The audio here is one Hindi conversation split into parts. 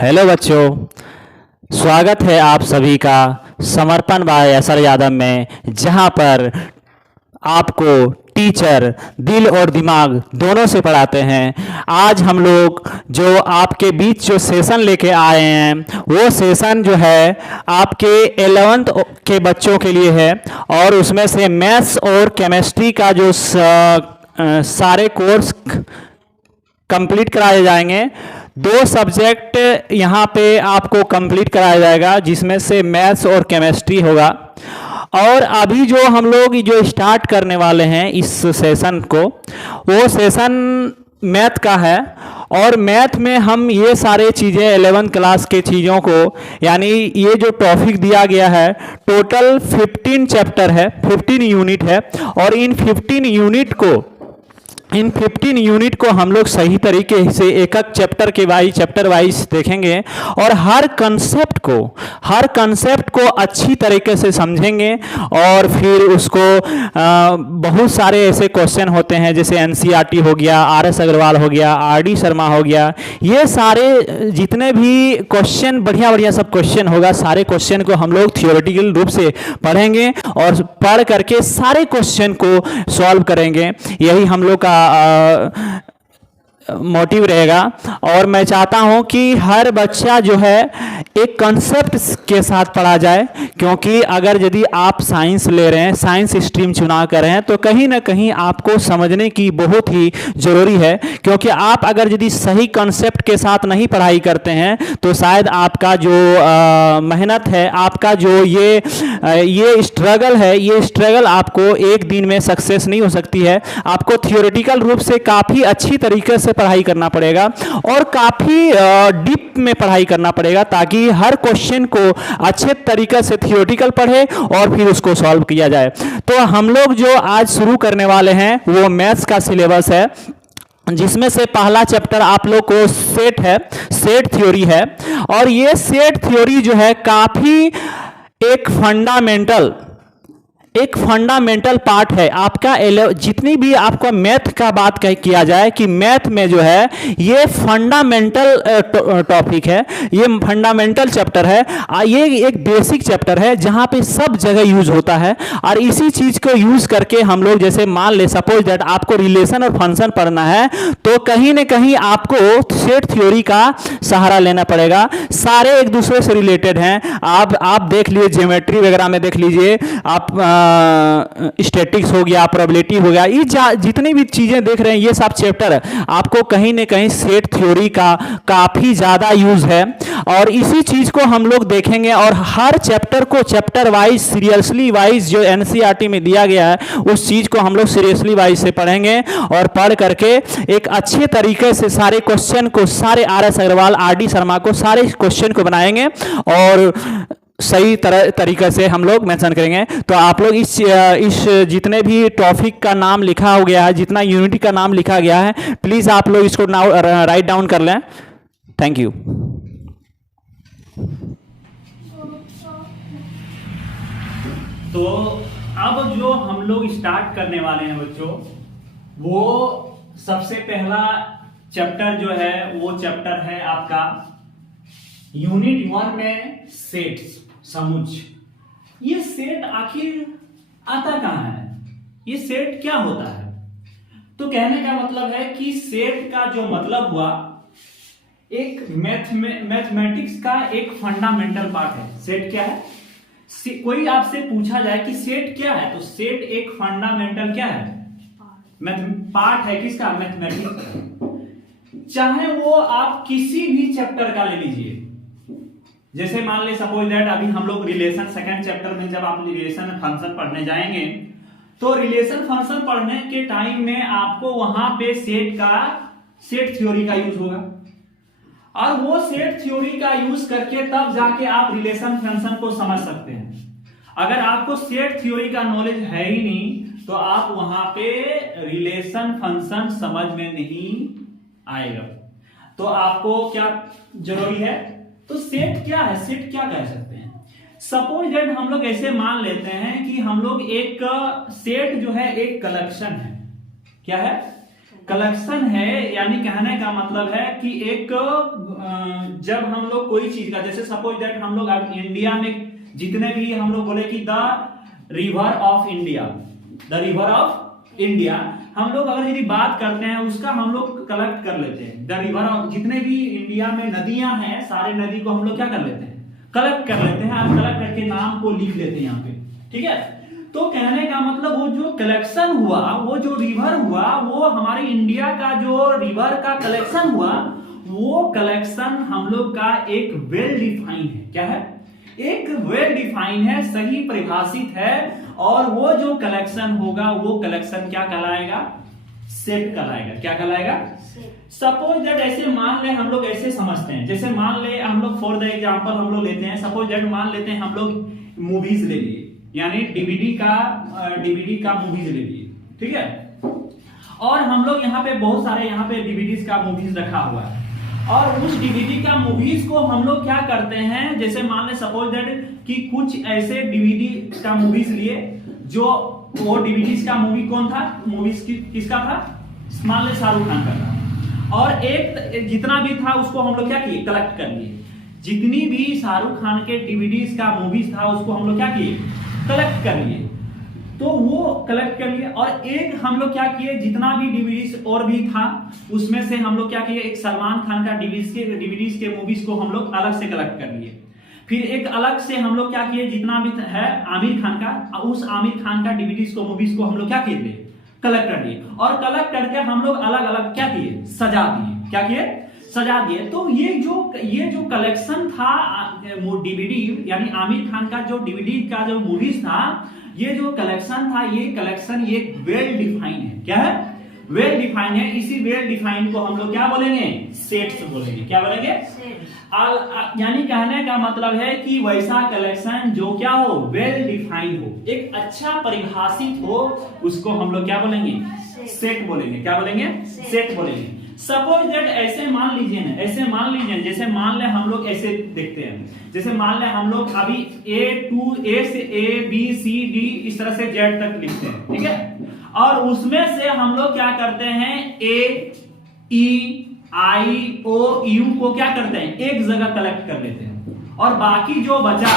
हेलो बच्चों, स्वागत है आप सभी का समर्पण बाय एसआर यादव में, जहां पर आपको टीचर दिल और दिमाग दोनों से पढ़ाते हैं। आज हम लोग जो आपके बीच जो सेशन लेके आए हैं वो सेशन जो है आपके 11th के बच्चों के लिए है और उसमें से मैथ्स और केमिस्ट्री का जो सारे कोर्स कंप्लीट कराए जाएंगे। 2 सब्जेक्ट यहाँ पे आपको कंप्लीट कराया जाएगा, जिसमें से मैथ्स और केमिस्ट्री होगा। और अभी जो हम लोग जो स्टार्ट करने वाले हैं इस सेशन को, वो सेशन मैथ का है। और मैथ में हम ये सारे चीज़ें 11th क्लास के चीज़ों को, यानी ये जो टॉपिक दिया गया है, टोटल 15 चैप्टर है, 15 यूनिट है। और इन 15 यूनिट को हम लोग सही तरीके से एक एक चैप्टर वाइज देखेंगे और हर कंसेप्ट को अच्छी तरीके से समझेंगे। और फिर उसको बहुत सारे ऐसे क्वेश्चन होते हैं, जैसे एनसीईआरटी हो गया, आरएस अग्रवाल हो गया, आरडी शर्मा हो गया, ये सारे जितने भी क्वेश्चन बढ़िया सब क्वेश्चन होगा, सारे क्वेश्चन को हम लोग थियोरेटिकल रूप से पढ़ेंगे और पढ़ करके सारे क्वेश्चन को सॉल्व करेंगे। यही हम लोग का मोटिव रहेगा। और मैं चाहता हूं कि हर बच्चा जो है एक कॉन्सेप्ट के साथ पढ़ा जाए, क्योंकि अगर यदि आप साइंस ले रहे हैं, साइंस स्ट्रीम चुना कर रहे हैं, तो कहीं ना कहीं आपको समझने की बहुत ही ज़रूरी है। क्योंकि आप अगर यदि सही कॉन्सेप्ट के साथ नहीं पढ़ाई करते हैं तो शायद आपका जो मेहनत है, आपका जो ये स्ट्रगल है, ये स्ट्रगल आपको एक दिन में सक्सेस नहीं हो सकती है। आपको थियोरेटिकल रूप से काफ़ी अच्छी तरीके से पढ़ाई करना पड़ेगा और काफ़ी डीप में पढ़ाई करना पड़ेगा, ताकि हर क्वेश्चन को अच्छे तरीके से थियोरेटिकल पढ़े और फिर उसको सॉल्व किया जाए। तो हम लोग जो आज शुरू करने वाले हैं वो मैथ्स का सिलेबस है, जिसमें से पहला चैप्टर आप लोग को सेट थ्योरी है। और ये सेट थ्योरी जो है काफ़ी एक फंडामेंटल पार्ट है आपका। जितनी भी आपको मैथ का बात किया जाए कि मैथ में जो है ये फंडामेंटल टॉपिक है, ये फंडामेंटल चैप्टर है, ये एक बेसिक चैप्टर है जहां पे सब जगह यूज होता है। और इसी चीज को यूज करके हम लोग, जैसे मान ले सपोज दैट आपको रिलेशन और फंक्शन पढ़ना है, तो कहीं ना कहीं आपको सेट थ्योरी का सहारा लेना पड़ेगा। सारे एक दूसरे से रिलेटेड हैं। आप देख लीजिए, ज्योमेट्री वगैरह में देख लीजिए आप, स्टैटिक्स हो गया, प्रोबेबिलिटी हो गया, ये जितनी भी चीजें देख रहे हैं, ये सब चैप्टर आपको कहीं ना कहीं सेट थ्योरी का काफी ज्यादा यूज है। और इसी चीज को हम लोग देखेंगे और हर चैप्टर को चैप्टर वाइज, सीरियसली वाइज जो एनसीईआरटी में दिया गया है, उस चीज को हम लोग सीरियसली वाइज से पढ़ेंगे और पढ़ करके एक अच्छे तरीके से सारे क्वेश्चन को, सारे आरएस अग्रवाल, आरडी शर्मा को, सारे क्वेश्चन को बनाएंगे और सही तरीके से हम लोग मेंशन करेंगे। तो आप लोग इस जितने भी टॉपिक का नाम लिखा हो गया है, जितना यूनिट का नाम लिखा गया है, प्लीज आप लोग इसको राइट डाउन कर लें। Thank you. तो अब जो हम लोग स्टार्ट करने वाले हैं बच्चों, वो सबसे पहला चैप्टर जो है वो चैप्टर है आपका यूनिट 1 में सेट्स, समुच्च। ये सेट आखिर आता कहां है, ये सेट क्या होता है? तो कहने का मतलब है कि सेट का जो मतलब हुआ, एक मैथमेटिक्स का एक फंडामेंटल पार्ट है। सेट क्या है? कोई आपसे पूछा जाए कि सेट क्या है, तो सेट एक फंडामेंटल क्या है, पार्ट है किसका, मैथमेटिक्स। चाहे वो आप किसी भी चैप्टर का ले लीजिए, जैसे मान ले सपोज दैट अभी हम लोग रिलेशन सेकंड चैप्टर में जब आप रिलेशन फंक्शन पढ़ने जाएंगे, तो रिलेशन फंक्शन पढ़ने के टाइम में आपको वहां पे सेट थ्योरी का यूज होगा। और वो सेट थ्योरी का यूज करके तब जाके आप रिलेशन फंक्शन को समझ सकते हैं। अगर आपको सेट थ्योरी का नॉलेज है ही नहीं, तो आप वहां पे रिलेशन फंक्शन समझ में नहीं आएगा। तो आपको क्या जरूरी है? तो सेट क्या है, सेट क्या कह सकते हैं? सपोज दैट हम लोग ऐसे मान लेते हैं कि हम लोग एक सेट जो है एक कलेक्शन है। क्या है? कलेक्शन है, यानी कहने का मतलब है कि एक जब हम लोग कोई चीज का, जैसे सपोज दैट हम लोग अब इंडिया में जितने भी हम लोग बोले कि the river of India, the river of India, हम लोग अगर यदि बात करते हैं उसका हम लोग कलेक्ट कर लेते हैं। द रिवर ऑफ, जितने भी इंडिया में नदियां हैं सारे नदी को हम लोग क्या कर लेते हैं, कलेक्ट कर लेते हैं। आप कलेक्ट करके नाम को लिख लेते हैं यहाँ पे, ठीक है। तो कहने का मतलब वो जो कलेक्शन हुआ, वो जो रिवर हुआ, वो हमारे इंडिया का जो रिवर का कलेक्शन हुआ, वो कलेक्शन हम लोग का एक वेल डिफाइन है। क्या है? एक वेल डिफाइन है, सही परिभाषित है। और वो जो कलेक्शन होगा वो कलेक्शन क्या कहलाएगा? सेट कहलाएगा। क्या कहलाएगा? सपोज दैट ऐसे मान ले, हम लोग ऐसे समझते हैं, जैसे मान ले हम लोग फॉर द एग्जांपल हम लोग लेते हैं, सपोज दैट मान लेते हैं हम लोग मूवीज ले लिए, यानी डीवीडी का मूवीज ले लिए, ठीक है। और हम लोग यहाँ पे बहुत सारे यहाँ पे डीवीडीज का मूवीज रखा हुआ है, और उस डीवीडी का मूवीज को हम लोग क्या करते हैं, जैसे मान ले सपोज दैट कि कुछ ऐसे डीवीडी का मूवीज लिए जो, वो डीवीडीज का मूवी कौन था, मूवीज किसका था, मान ले शाहरुख खान का था, और एक जितना भी था उसको हम लोग क्या किए, कलेक्ट कर लिए। जितनी भी शाहरुख खान के डीवीडीज का मूवीज था उसको हम लोग क्या किए, कलेक्ट कर लिए। तो वो कलेक्ट कर लिए, और एक हम लोग क्या किए, जितना भी डीवीडीज और भी था उसमें से हम लोग क्या किए, एक सलमान खान का डीवीडीज के मूवीज को हम लोग अलग से कलेक्ट कर लिए। फिर एक अलग से हम लोग क्या किए, जितना भी है आमिर खान का, उस आमिर खान का डीवीडीज को मूवीज को हम लोग क्या किए, कलेक्ट कर लिए। और कलेक्ट करके हम लोग अलग अलग क्या किए, सजा दिए। क्या किए? सजा दिए। तो ये जो कलेक्शन था डीवीडी, यानी आमिर खान का जो डीवीडी का जो मूवीज था, ये जो कलेक्शन था, ये कलेक्शन ये वेल डिफाइन है। क्या है? वेल डिफाइन है। इसी वेल डिफाइन को हम लोग क्या बोलेंगे, सेट्स बोलेंगे। क्या बोलेंगे? यानी कहने का मतलब है कि वैसा कलेक्शन जो क्या हो, वेल डिफाइन हो, एक अच्छा परिभाषित हो, उसको हम लोग क्या बोलेंगे, सेट बोलेंगे। क्या बोलेंगे? सेट बोलेंगे। सपोज दैट ऐसे मान लीजिए ना, ऐसे मान लीजिए, जैसे मान ले हम लोग ऐसे देखते हैं, जैसे मान ले हम लोग अभी A से A B C D इस तरह से Z तक लिखते हैं, ठीक है। और उसमें से हम लोग क्या करते हैं, A E I O U को क्या करते हैं, एक जगह कलेक्ट कर लेते हैं, और बाकी जो बचा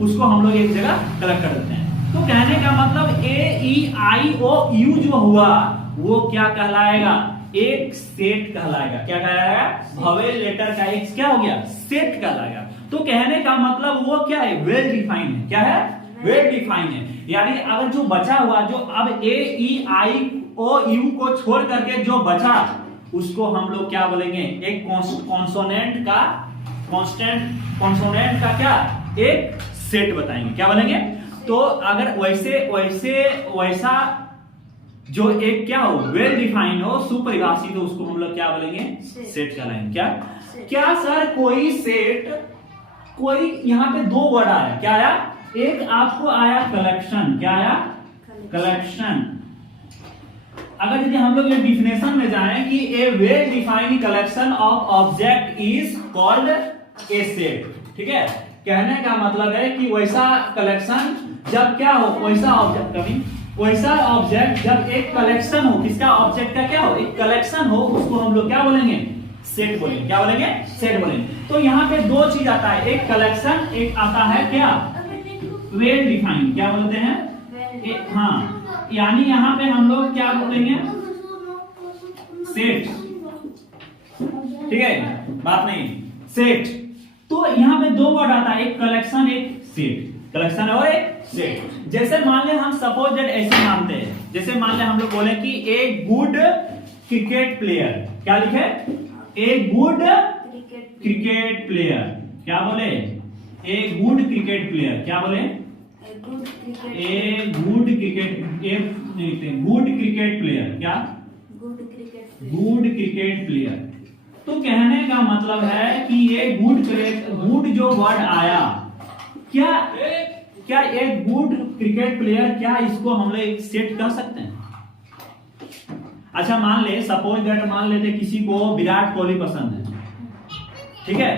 उसको हम लोग एक जगह कलेक्ट कर देते हैं। तो कहने का मतलब A E I O U जो हुआ वो क्या कहलाएगा, एक सेट कहलाएगा। क्या कहलाएगा? वोवेल लेटर का एक क्या हो गया, सेट कहलाएगा। तो कहने का मतलब वो क्या है, वेल डिफाइन है। क्या है? वेल डिफाइन है। यानी अगर जो बचा हुआ, जो अब A E I O U को छोड़ करके जो बचा, उसको हम लोग क्या बोलेंगे, एक कॉन्सोनेंट का क्या, एक सेट बताएंगे। क्या बोलेंगे? तो अगर वैसा जो एक क्या हो, वेल डिफाइन हो, सुपरिभाषित हो, उसको हम लोग क्या बोलेंगे, सेट कहलाएंगे। क्या सर कोई सेट, कोई यहाँ पे दो वर्ड आया, क्या आया, एक आपको आया कलेक्शन। क्या आया? कलेक्शन। अगर यदि हम लोग ये डिफिनेशन में जाएं कि a well defined collection of object is called a set, ठीक है। कहने का मतलब है कि वैसा कलेक्शन जब क्या हो, वैसा ऑब्जेक्ट जब एक कलेक्शन हो, किसका, ऑब्जेक्ट का क्या हो, एक कलेक्शन हो, उसको हम लोग क्या बोलेंगे, सेट बोलेंगे। क्या बोलेंगे? सेट बोलेंगे। तो यहाँ पे दो चीज आता है, एक कलेक्शन, एक आता है क्या, वेल डिफाइंड। क्या बोलते हैं? हाँ, यानी यहाँ पे हम लोग क्या बोलेंगे, सेट, ठीक है, बात नहीं, सेट। तो यहाँ पे दो वर्ड आता है, एक कलेक्शन, एक सेट। कलेक्शन और एक सेट। जैसे मान ले हम सपोज दैट ऐसे मानते हैं, जैसे मान ले हम लोग बोले कि ए गुड क्रिकेट प्लेयर, क्या लिखे, ए गुड क्रिकेट प्लेयर। क्या बोले? A good cricket player. क्या बोले? A good cricket player. क्या? Good cricket player. तो कहने का मतलब है कि ये गुड जो वर्ड आया, क्या एक गुड क्रिकेट प्लेयर, क्या इसको हम लोग एक सेट कर सकते हैं? अच्छा मान ले, सपोज दैट मान लेते किसी को विराट कोहली पसंद है, ठीक है।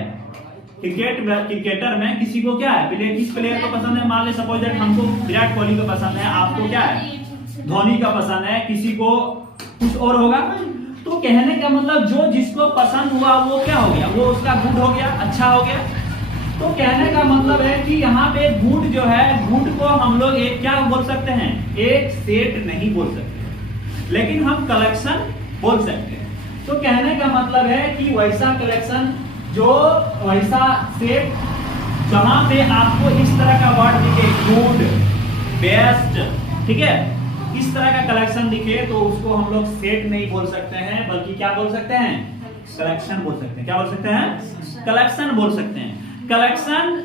क्रिकेटर में किसी को क्या है, किस प्लेयर को पसंद है, मान ले सपोज दैट हमको विराट कोहली को पसंद है, आपको क्या है, धोनी का पसंद है, किसी को कुछ और होगा, कहने का मतलब जो जिसको पसंद हुआ वो क्या हो गया, वो उसका गुड हो गया, अच्छा हो गया। तो कहने का मतलब है कि यहाँ पे गुड जो है, गुड को हम लोग एक क्या बोल सकते हैं, एक सेट नहीं बोल सकते, लेकिन हम कलेक्शन बोल सकते हैं। तो कहने का मतलब है कि वैसा कलेक्शन, जो वैसा सेट जहां पे आपको इस तरह का वर्ड दिखे, गुड, बेस्ट, ठीक है, इस तरह का कलेक्शन दिखे, तो उसको हम लोग सेट नहीं बोल सकते हैं, बल्कि क्या बोल सकते हैं, कलेक्शन बोल सकते हैं। क्या बोल सकते हैं, कलेक्शन बोल सकते हैं। कलेक्शन,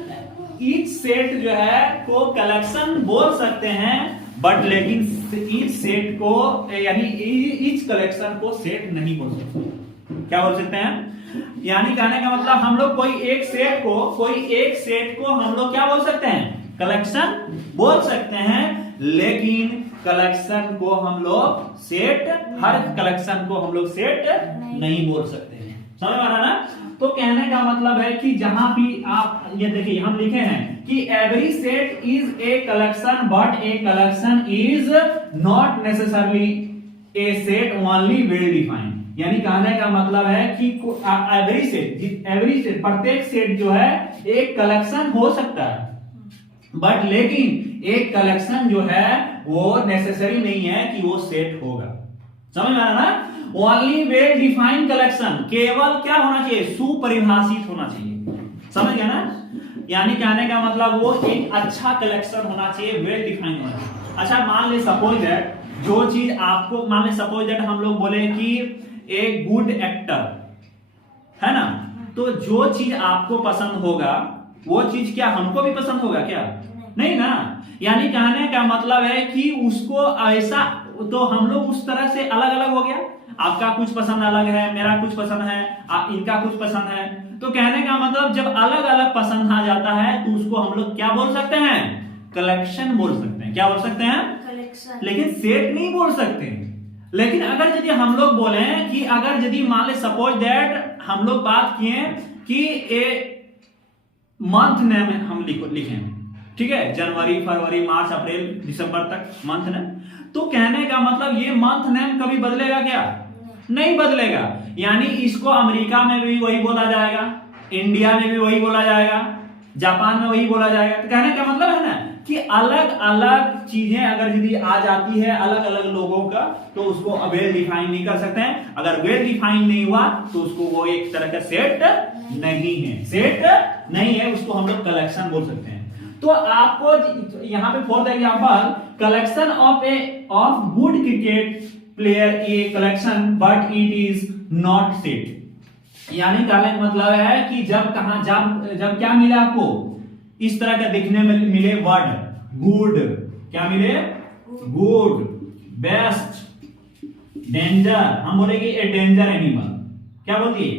ईच सेट जो है को कलेक्शन बोल सकते हैं, बट लेकिन ईच सेट को यानी ईच कलेक्शन को सेट नहीं बोल सकते। क्या बोल सकते हैं, यानी कहने का मतलब हम लोग कोई एक सेट को हम लोग क्या बोल सकते हैं, कलेक्शन बोल सकते हैं, लेकिन कलेक्शन को हम लोग सेट, हर कलेक्शन को हम लोग सेट नहीं बोल सकते हैं। समझ में आ रहा ना। तो कहने का मतलब है कि जहां भी आप ये देखिए, हम लिखे हैं कि every set is a collection, but a collection is not necessarily A set only well defined. यानी कहने का मतलब है कि एवरी सेट प्रत्येक सेट जो है एक कलेक्शन हो सकता है, बट लेकिन एक कलेक्शन जो है वो नेसेसरी नहीं है कि वो सेट होगा। समझ में आ रहा ना। ओनली वेल डिफाइंड कलेक्शन, केवल क्या होना चाहिए, सुपरिभाषित होना चाहिए। समझ गया ना। यानी कहने का मतलब वो एक अच्छा कलेक्शन होना चाहिए, वेल डिफाइंड होना चाहिए। अच्छा मान ले सपोज दैट, जो चीज आपको, मान ले सपोज दैट हम लोग बोले कि एक गुड एक्टर है ना, तो जो चीज आपको पसंद होगा वो चीज क्या हमको भी पसंद होगा क्या, नहीं ना। यानी कहने का मतलब है कि उसको ऐसा, तो हम लोग उस तरह से अलग अलग हो गया, आपका कुछ पसंद अलग है, मेरा कुछ पसंद है, इनका कुछ पसंद है। तो कहने का मतलब जब अलग अलग पसंद आ जाता है तो उसको हम लोग क्या बोल सकते हैं, कलेक्शन बोल सकते हैं। क्या बोल सकते हैं, कलेक्शन, लेकिन सेट नहीं बोल सकते। लेकिन अगर यदि हम लोग बोले कि अगर यदि मान ले सपोज दैट हम लोग बात किए कि ए मंथ नेम हम लिखें, ठीक है, जनवरी, फरवरी, मार्च, अप्रैल, दिसंबर तक मंथ नेम, तो कहने का मतलब ये मंथ नेम कभी बदलेगा क्या, नहीं बदलेगा। यानी इसको अमेरिका में भी वही बोला जाएगा, इंडिया में भी वही बोला जाएगा, जापान में वही बोला जाएगा। तो कहने का मतलब है ना कि अलग अलग चीजें अगर यदि आ जाती है अलग अलग लोगों का, तो उसको वेल डिफाइन नहीं कर सकते हैं। अगर वेल डिफाइन नहीं हुआ तो उसको वो एक तरह का सेट नहीं है, सेट नहीं है, उसको हम लोग कलेक्शन बोल सकते हैं। तो आपको यहाँ पे for the example, collection of good cricket player a collection but it is not set. यानी कहने का मतलब है कि जब क्या मिले आपको, इस तरह का दिखने में मिले वर्ड, गुड, क्या मिले, गुड, बेस्ट, डेंजर, हम बोलेंगे ए डेंजर एनिमल। क्या बोलिए,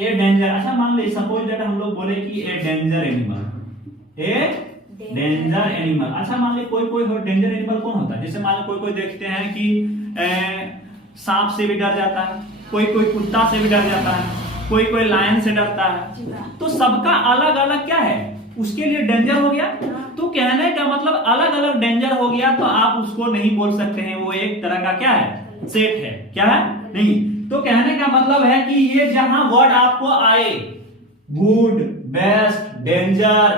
ए डेंजर। अच्छा मान लीजिए सपोज दैट हम लोग बोले कि ए डेंजर एनिमल, ए डेंजर एनिमल। अच्छा मान लीजिए कोई डेंजर एनिमल कौन होता है, जैसे मान लो कोई देखते हैं कि सांप से भी डर जाता है, कोई कुत्ता से भी डर जाता है, कोई लायन से डरता है। तो सबका अलग अलग क्या है, उसके लिए डेंजर हो गया। तो कहने का मतलब अलग अलग डेंजर हो गया, तो आप उसको नहीं बोल सकते हैं वो एक तरह का क्या है, सेट है। क्या है, नहीं। तो कहने का मतलब है कि ये जहां वर्ड आपको आए, गुड, बेस्ट, डेंजर,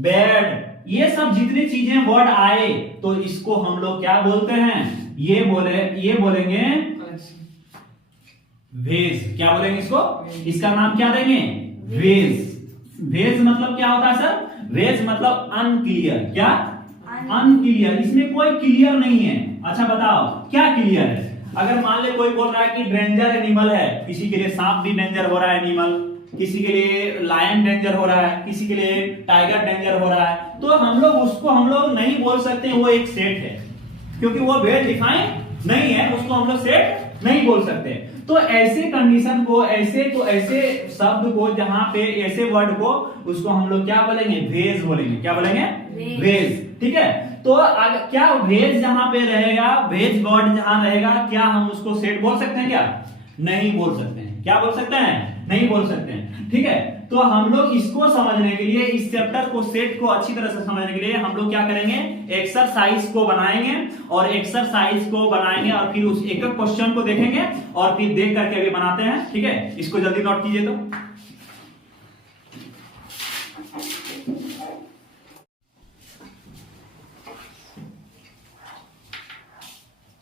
बैड, ये सब जितनी चीजें वर्ड आए, तो इसको हम लोग क्या बोलते हैं, ये बोलेंगे वेज। क्या बोलेंगे इसको, इसका नाम क्या देंगे, वेज। वेज मतलब क्या होता है सर, वेज मतलब अनक्लियर। क्या, अनक्लियर, इसमें कोई क्लियर नहीं है। अच्छा बताओ क्या क्लियर है। अगर मान ले कोई बोल रहा है कि डेंजर एनिमल है, किसी के लिए सांप भी डेंजर हो रहा है एनिमल, किसी के लिए लायन डेंजर हो रहा है, किसी के लिए टाइगर डेंजर हो रहा है, तो हम लोग नहीं बोल सकते वो एक सेट है, क्योंकि वो वेल डिफाइन नहीं है, उसको हम लोग सेट नहीं बोल सकते। तो ऐसे कंडीशन को, ऐसे शब्द को, जहां पे ऐसे वर्ड को, उसको हम लोग क्या बोलेंगे, वेज बोलेंगे। क्या बोलेंगे, वेज। ठीक है। तो क्या वेज जहां पे रहेगा, वेज वर्ड जहां रहेगा, क्या हम उसको सेट बोल सकते हैं, क्या नहीं बोल सकते हैं। हैं? क्या बोल सकते हैं? नहीं बोल सकते हैं। ठीक है, तो हम लोग इसको समझने के लिए, इस चैप्टर को, सेट को अच्छी तरह से समझने के लिए हम लोग क्या करेंगे, एक्सरसाइज को बनाएंगे और एक्सरसाइज को बनाएंगे और फिर उस एक एक क्वेश्चन को देखेंगे और फिर देख करके अभी बनाते हैं। ठीक है, इसको जल्दी नोट कीजिए। तो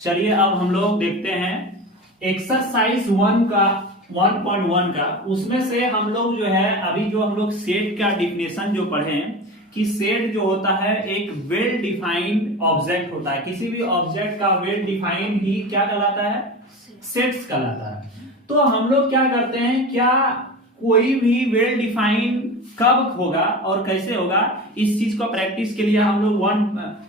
चलिए अब हम लोग देखते हैं एक्सरसाइज 1.1 का। उसमें से हम लोग जो है, अभी जो हम लोग सेट का डिफिनेशन जो पढ़े कि सेट जो होता है एक वेल डिफाइंड ऑब्जेक्ट होता है। किसी भी ऑब्जेक्ट का वेल डिफाइंड ही क्या कहलाता है? सेट्स कहलाता है। तो हम लोग क्या करते हैं, क्या कोई भी वेल डिफाइंड कब होगा और कैसे होगा, इस चीज को प्रैक्टिस के लिए हम लोग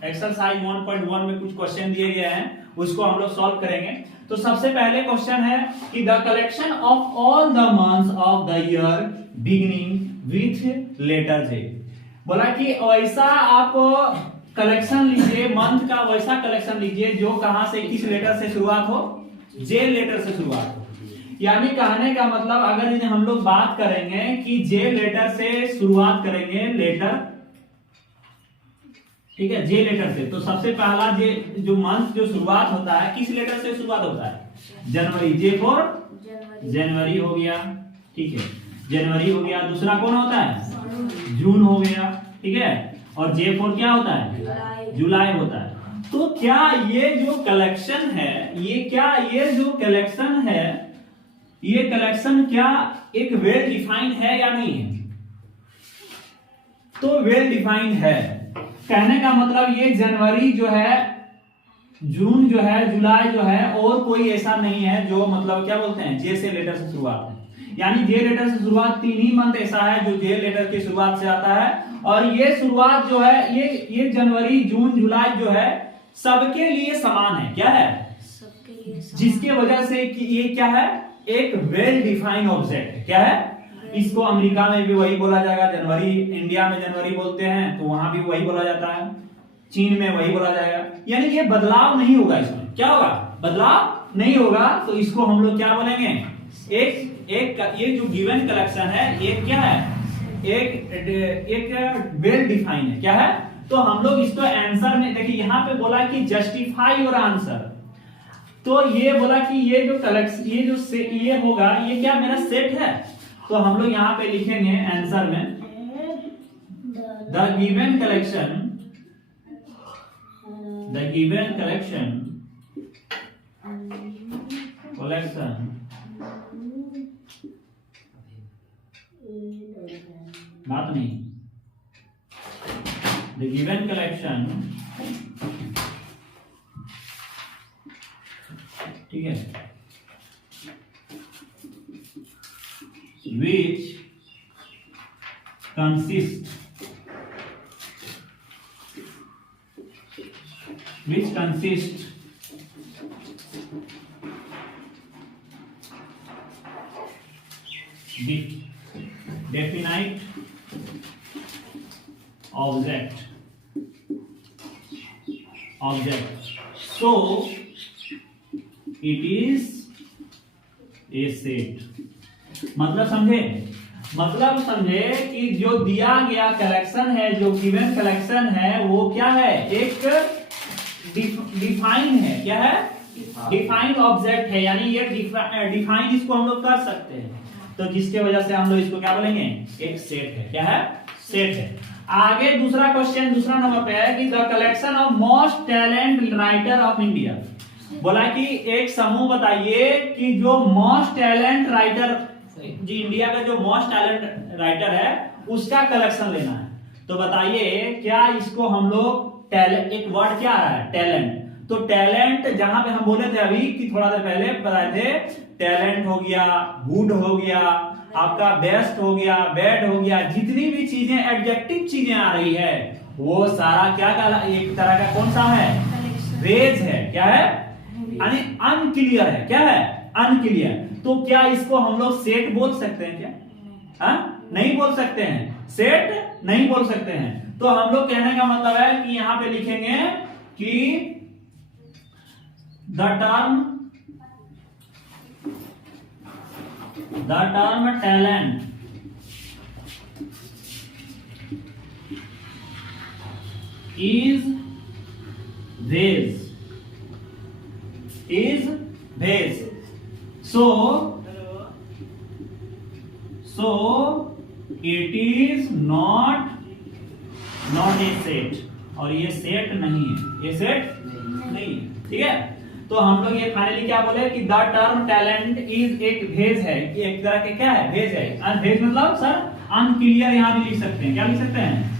एक्सरसाइज 1.1 में कुछ क्वेश्चन दिए गए हैं, उसको हम लोग सॉल्व करेंगे। तो सबसे पहले क्वेश्चन है कि the collection of all the months of the year beginning with letter J. बोला कि वैसा आप कलेक्शन लीजिए, मंथ का वैसा कलेक्शन लीजिए जो कहां से, किस लेटर से शुरुआत हो? जे लेटर से शुरुआत हो। यानी कहने का मतलब, अगर हम लोग बात करेंगे कि जे लेटर से शुरुआत करेंगे, लेटर, ठीक है, जे लेटर से, तो सबसे पहला जे जो मंथ जो शुरुआत होता है किस लेटर से शुरुआत होता है? जनवरी। जे फॉर जनवरी हो गया। ठीक है, जनवरी हो गया। दूसरा कौन होता है? जून हो गया। ठीक है, और जे फॉर क्या होता है? जुलाई होता है। तो क्या ये जो कलेक्शन है, ये जो कलेक्शन है, ये कलेक्शन क्या एक वेल डिफाइंड है या नहीं है? तो वेल डिफाइंड है। कहने का मतलब ये जनवरी जो है, जून जो है, जुलाई जो है, और कोई ऐसा नहीं है जो मतलब क्या बोलते हैं, जे से लेटर से शुरुआत है। यानी जे लेटर से शुरुआत 3 ही मंथ ऐसा है जो जे लेटर की शुरुआत से आता है। और ये शुरुआत जो है, ये जनवरी, जून, जुलाई जो है सबके लिए समान है। क्या है? सबके लिए समान। जिसके वजह से कि ये क्या है, एक वेल डिफाइंड ऑब्जेक्ट है। क्या है? इसको अमेरिका में भी वही बोला जाएगा जनवरी, इंडिया में जनवरी बोलते हैं तो वहां भी वही बोला जाता है, चीन में वही बोला जाएगा। यानी ये बदलाव नहीं होगा, इसमें क्या होगा? बदलाव नहीं होगा। तो इसको हम लोग क्या बोलेंगे? एक ये जो गिवन कलेक्शन है ये क्या है? एक वेल डिफाइंड है। क्या है? तो हम लोग इसको आंसर में देखिए, यहां पे बोला कि जस्टिफाई योर आंसर। तो ये बोला कि ये जो कलेक्शन, ये होगा, ये क्या मेरा सेट है? तो हम लोग यहां पे लिखेंगे आंसर में द गिवन कलेक्शन बात नहीं, द गिवन कलेक्शन, ठीक है, which consist definite object, so it is a set। मतलब समझे कि जो दिया गया कलेक्शन है, जो गिवन कलेक्शन है, वो क्या है? एक डिफाइन है। क्या है? डिफाइंड ऑब्जेक्ट है। यानी ये डिफाइन इसको हम लोग कर सकते हैं, तो जिसके वजह से हम लोग इसको क्या बोलेंगे? एक सेट है। क्या है? सेट है। आगे दूसरा क्वेश्चन, दूसरा नंबर पे है कि the collection of most talent writer of India. बोला कि एक समूह बताइए कि जो मोस्ट टैलेंट राइटर, जी इंडिया का जो मोस्ट टैलेंट राइटर है उसका कलेक्शन लेना है। तो बताइए क्या इसको हम लोग टैलेंट, एक वर्ड क्या आ रहा है? टैलेंट। तो टैलेंट जहां पे हम बोले थे अभी कि थोड़ा देर पहले बताए थे, टैलेंट हो गया, गुड हो गया, आपका बेस्ट हो गया, बैड हो गया, जितनी भी चीजें एडजेक्टिव चीजें आ रही है वो सारा क्या एक तरह का कौन सा है? रेज है। क्या है? यानी अनक्लियर है। क्या है? अनक्लियर। तो क्या इसको हम लोग सेट बोल सकते हैं? क्या नहीं बोल सकते हैं, सेट नहीं बोल सकते हैं। तो हम लोग कहने का मतलब है कि यहां पे लिखेंगे कि the term the term talent is vase. So it is not a set, और ये सेट नहीं है, ये सेट नहीं है, ठीक है। तो हम लोग ये फाइनली क्या बोले कि द टर्म टैलेंट इज एक भेज है, ये एक तरह के क्या है, भेज है। भेज मतलब सर अनक्लियर, यहाँ भी लिख सकते हैं, क्या लिख सकते हैं,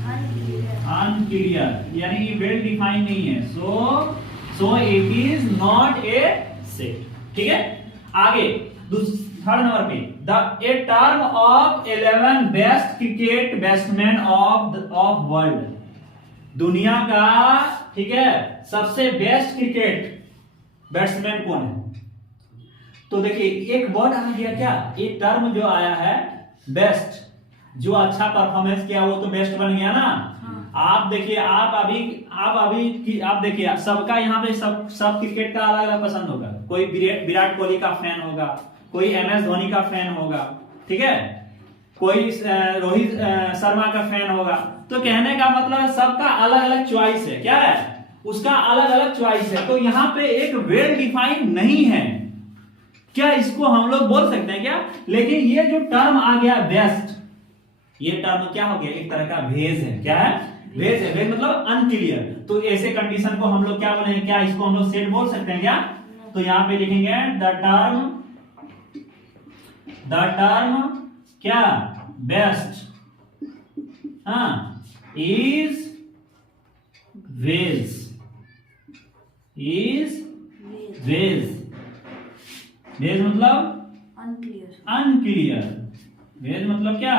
अनक्लियर, यानी ये वेल डिफाइन नहीं है। So it is not a set, ठीक है। आगे थर्ड नंबर पे, a term of 11 best cricket batsman of world, दुनिया का, ठीक है, सबसे बेस्ट क्रिकेट बैट्समैन कौन है। तो देखिए एक वर्ड आ गया, क्या एक टर्म जो आया है बेस्ट, जो अच्छा परफॉर्मेंस किया वो तो बेस्ट बन गया ना। आप देखिए, आप देखिए सबका यहाँ पे सब क्रिकेट का अलग अलग पसंद होगा। कोई विराट कोहली का फैन होगा, कोई MS धोनी का फैन होगा, ठीक है, कोई रोहित शर्मा का फैन होगा। तो कहने का मतलब सबका अलग अलग चॉइस है, क्या है, उसका अलग अलग चॉइस है। तो यहाँ पे एक वेल डिफाइंड नहीं है, क्या इसको हम लोग बोल सकते हैं क्या। लेकिन ये जो टर्म आ गया बेस्ट, ये टर्म क्या हो गया, एक तरह का भेज है, क्या है, भेज है। भेज मतलब अनक्लियर। तो ऐसे कंडीशन को हम लोग क्या बोलेंगे, क्या इसको हम लोग सेट बोल सकते हैं क्या। तो यहाँ पे लिखेंगे द टर्म क्या बेस्ट इज वेज, भेज मतलब अनक्लियर, भेज मतलब क्या,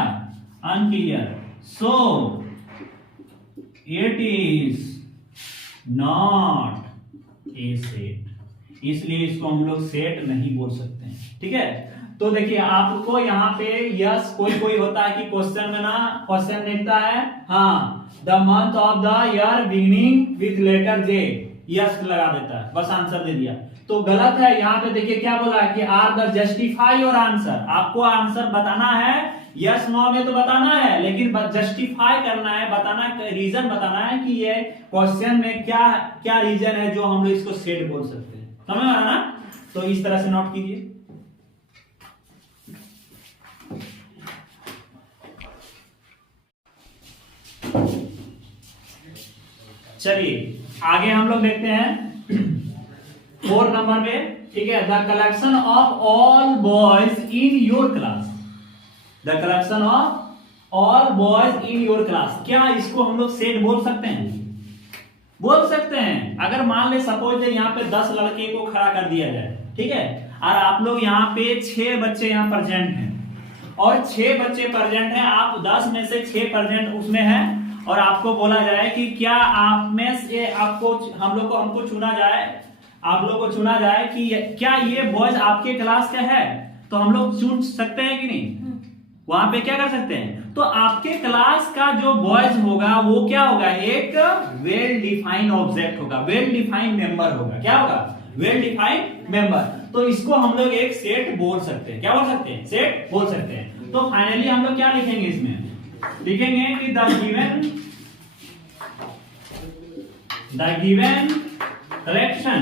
unclear. So it is not a set, इसलिए इसको हम लोग सेट नहीं बोल सकते हैं, ठीक है। तो देखिए आपको यहाँ पे यस, कोई होता है कि क्वेश्चन में ना, क्वेश्चन लिखता है हाँ the month of the year beginning with letter J, yes लगा देता है, बस आंसर दे दिया। तो गलत है। यहाँ पे देखिए क्या बोला है कि are the justify your answer, आपको आंसर बताना है, यस नो में तो बताना है, लेकिन जस्टिफाई करना है, बताना, रीजन बताना है कि ये क्वेश्चन में क्या रीजन है जो हम लोग इसको सेट बोल सकते हैं। समझ आ रहा ना। तो इस तरह से नोट कीजिए। चलिए आगे हम लोग देखते हैं 4 नंबर पे, ठीक है। The collection of all boys in your class, the collection of all boys in your class, क्या इसको हम लोग सेट बोल सकते हैं, बोल सकते हैं। अगर मान ले सपोज यहाँ पे 10 लड़के को खड़ा कर दिया जाए, ठीक है, और आप लोग यहाँ पे 6 बच्चे यहाँ प्रेजेंट हैं, और 6 बच्चे प्रेजेंट हैं, आप 10 में से 6 प्रेजेंट उसमें हैं, और आपको बोला जाए कि क्या आप में से हमको चुना जाए, आप लोग को चुना जाए कि क्या ये बॉयज आपके क्लास का है, तो हम लोग चुन सकते हैं कि नहीं। वहां पे क्या कर सकते हैं, तो आपके क्लास का जो बॉयज होगा वो क्या होगा, एक वेल डिफाइंड ऑब्जेक्ट होगा, वेल डिफाइंड मेंबर होगा, क्या होगा, वेल डिफाइंड मेंबर। तो इसको हम लोग एक सेट बोल सकते हैं, क्या बोल सकते हैं, सेट बोल सकते हैं। तो फाइनली हम लोग क्या लिखेंगे, इसमें लिखेंगे कि the given collection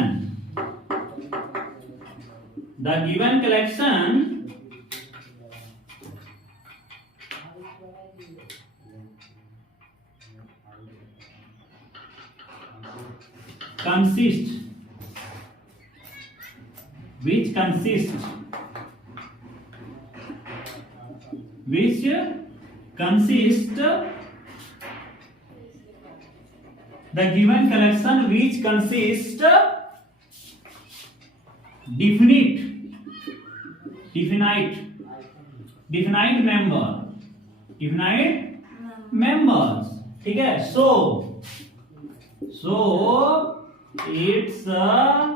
consists the given collection which consists definite members, ठीक है। so it's a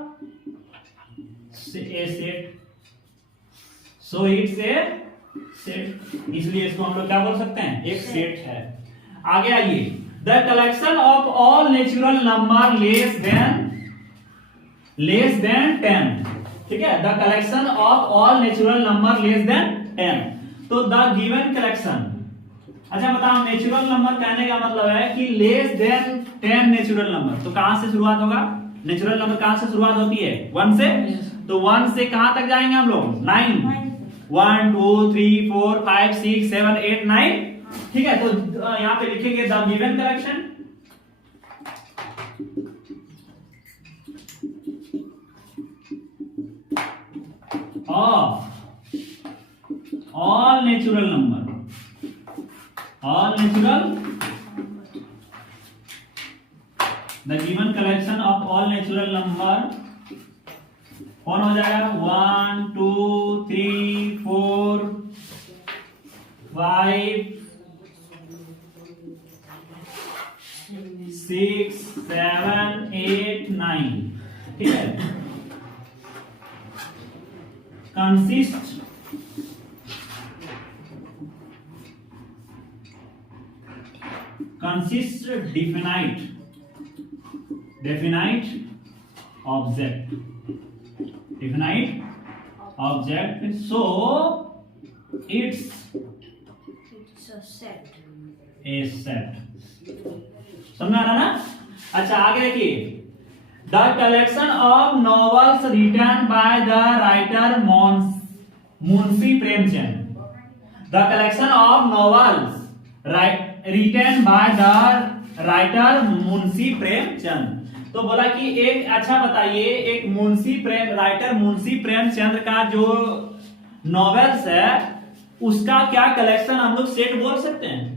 सेट, इसलिए इसको हम लोग क्या बोल सकते हैं, एक सेट है। आगे आइए, the collection of all natural number less than 10, ठीक है। The collection of all natural number less than 10। तो द गिवन कलेक्शन, अच्छा बताओ नेचुरल नंबर कहने का मतलब है कि लेस देन 10 नेचुरल नंबर। तो कहां से शुरुआत होगा? नेचुरल नंबर कहां से शुरुआत होती है? 1 से। तो 1 से कहां तक जाएंगे हम लोग? 9। 1 2 3 4 5 6 7 8 9। ठीक है, तो यहां पे लिखेंगे the given collection of all natural number, all natural, the given collection of all natural number कौन हो जाएगा? 1 2 3 4 5 6 7 8 9। ठीक है, consist definite object, so it's a set। समझ आ रहा ना? अच्छा आगे देखिए, the collection of novels written by the writer Munshi Premchand. The collection of novels written by the writer Munshi Premchand. तो बोला कि एक, अच्छा बताइए, एक राइटर मुंशी प्रेमचंद का जो नॉवेल्स है उसका क्या कलेक्शन हम लोग सेट बोल सकते हैं?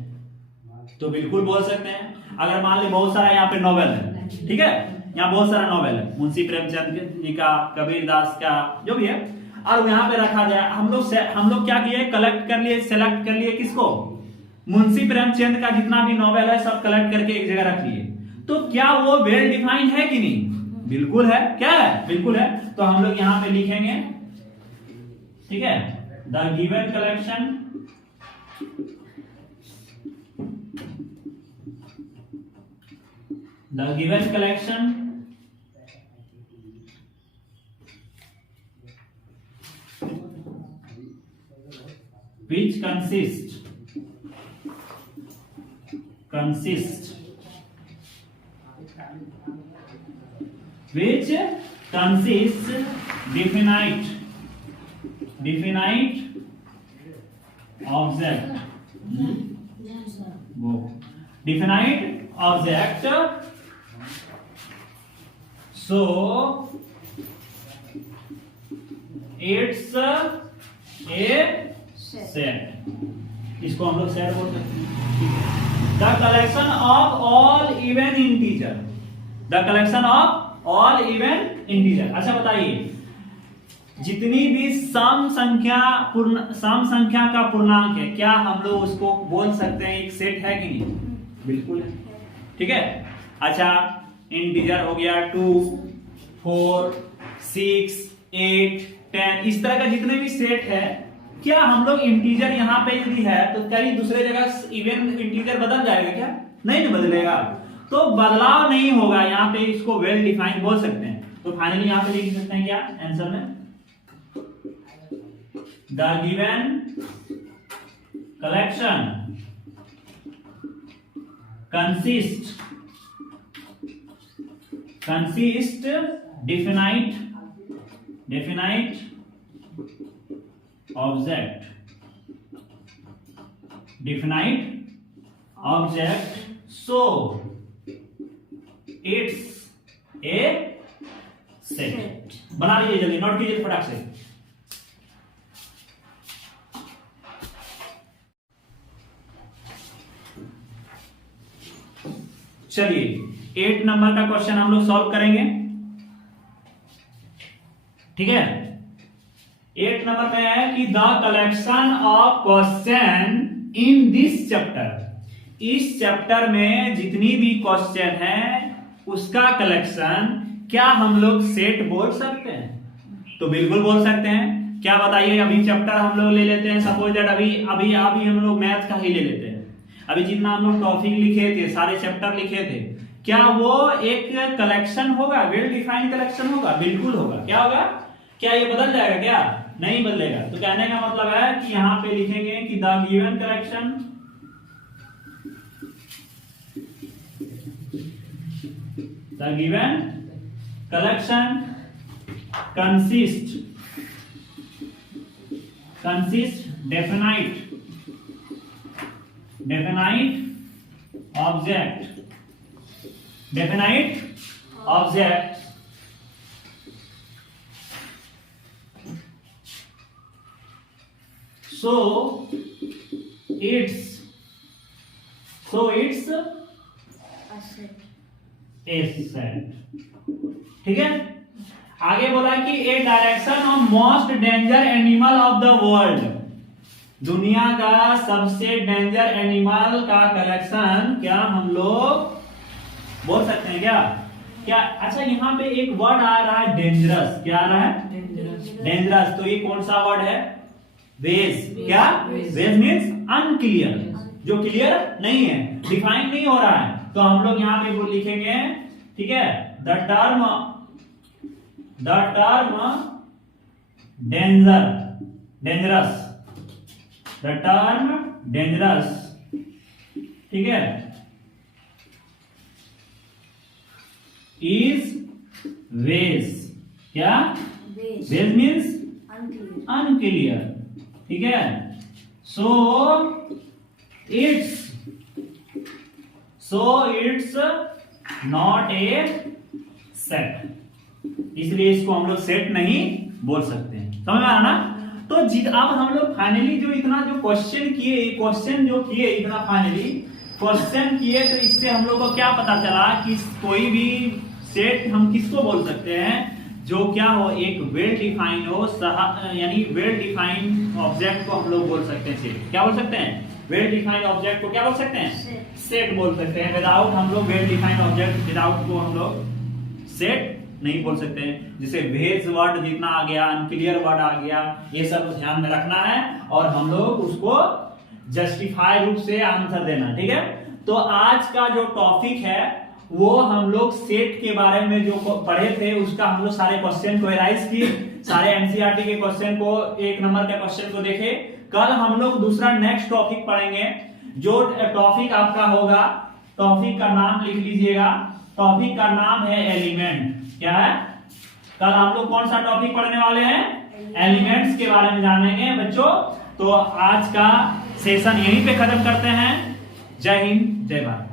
तो बिल्कुल बोल सकते हैं। अगर मान ली बहुत सारा यहाँ पे नॉवेल है, ठीक है, यहाँ बहुत सारा नॉवेल है मुंशी प्रेमचंद जी का, कबीर दास का, जो भी है, और यहाँ पे रखा जाए, हम लोग क्या किए? कलेक्ट कर लिए, सेलेक्ट कर लिए किसको? मुंशी प्रेमचंद का जितना भी नॉवेल है सब कलेक्ट करके एक जगह रख लिए। तो क्या वो वेल डिफाइंड है कि नहीं? बिल्कुल है। क्या है? बिल्कुल है। तो हम लोग यहां पे लिखेंगे, ठीक है, the given collection which consists definite object, definite object, so it's a set। इसको हम लोग सेट बोल सकते हैं। The collection of all even integer, the collection of all even integer. अच्छा बताइए, जितनी भी सम संख्या का पूर्णांक है, क्या हम लोग उसको बोल सकते हैं एक सेट है कि नहीं? बिल्कुल है। ठीक है, अच्छा इंटीजर हो गया 2 4 6 8 10, इस तरह का जितने भी सेट है, क्या हम लोग इंटीजर यहाँ पे यदि है तो कहीं दूसरे जगह इवन इंटीजर बदल जाएगा क्या? नहीं बदलेगा। तो बदलाव नहीं होगा, यहाँ पे इसको वेल डिफाइंड बोल सकते हैं। तो फाइनली यहाँ पे लिख सकते हैं क्या आंसर में? The given collection consist definite object, so it's a set। बना लीजिए जल्दी, नोट कीजिए फटाक से। चलिए 8 नंबर का क्वेश्चन हम लोग सॉल्व करेंगे। ठीक है, 8 नंबर में है कि the collection of question in this chapter, इस चैप्टर में जितनी भी क्वेश्चन है उसका कलेक्शन क्या हम लोग सेट बोल सकते हैं? तो बिल्कुल बोल सकते हैं। क्या बताइए, अभी चैप्टर हम लोग ले लेते हैं, सपोज दैट अभी हम लोग मैथ का ही ले लेते हैं। अभी जितना हम लोग टॉपिक लिखे थे, सारे चैप्टर लिखे थे, क्या वो एक कलेक्शन होगा? वेल डिफाइंड कलेक्शन होगा? बिल्कुल होगा। क्या होगा? क्या ये बदल जाएगा क्या? नहीं बदलेगा। तो कहने का मतलब है कि यहां पे लिखेंगे कि the given collection consist definite object so it's a set। ठीक है, आगे बोला कि a direction of most danger animal of the world, दुनिया का सबसे डेंजर एनिमल का कलेक्शन क्या हम लोग बोल सकते हैं क्या? क्या अच्छा यहाँ पे एक वर्ड आ रहा है डेंजरस, क्या आ रहा है? डेंजरस। तो ये कौन सा वर्ड है? वेज। क्या? वेज मीन्स अनक्लियर, जो क्लियर नहीं है, डिफाइन नहीं हो रहा है। तो हम लोग यहाँ पे वो लिखेंगे, ठीक है, the term dangerous, the term dangerous, ठीक है, इज वेज। क्या? वेज मीन्स अनक्लियर, ठीक है। So it's not a set, इसलिए इसको हम लोग सेट नहीं बोल सकते हैं। समझ में आ रहा ना? तो अब हम लोग फाइनली जो इतना जो क्वेश्चन किए इतना फाइनली क्वेश्चन किए, तो इससे हम लोग को क्या पता चला कि कोई भी सेट हम किसको बोल सकते हैं, जो क्या हो, एक वेल डिफाइंड हो, यानी वेल डिफाइंड ऑब्जेक्ट को हम लोग बोल सकते हैं सेट। क्या बोल सकते हैं? वेल डिफाइंड ऑब्जेक्ट को क्या बोल सकते हैं? सेट बोल सकते हैं। विदाउट हम लोग वेल डिफाइंड ऑब्जेक्ट, विदाउट को हम लोग सेट नहीं बोल सकते हैं। जैसे वेज वर्ड जितना आ गया, अनक्लियर वर्ड आ गया, ये सब ध्यान में रखना है और हम लोग उसको जस्टिफाई रूप से आंसर देना। ठीक है, तो आज का जो टॉपिक है वो हम लोग सेट के बारे में जो पढ़े थे उसका हम लोग सारे क्वेश्चन को एनालाइज किए, सारे एनसीईआरटी के क्वेश्चन को, 1 नंबर के क्वेश्चन को देखे। कल हम लोग दूसरा नेक्स्ट टॉपिक पढ़ेंगे। जो टॉपिक आपका होगा, टॉपिक का नाम लिख लीजिएगा, टॉपिक का नाम है एलिमेंट। क्या है? कल हम लोग कौन सा टॉपिक पढ़ने वाले हैं? एलिमेंट्स के बारे में जानेंगे बच्चों। तो आज का सेशन यहीं पे खत्म करते हैं। जय हिंद, जय भारत।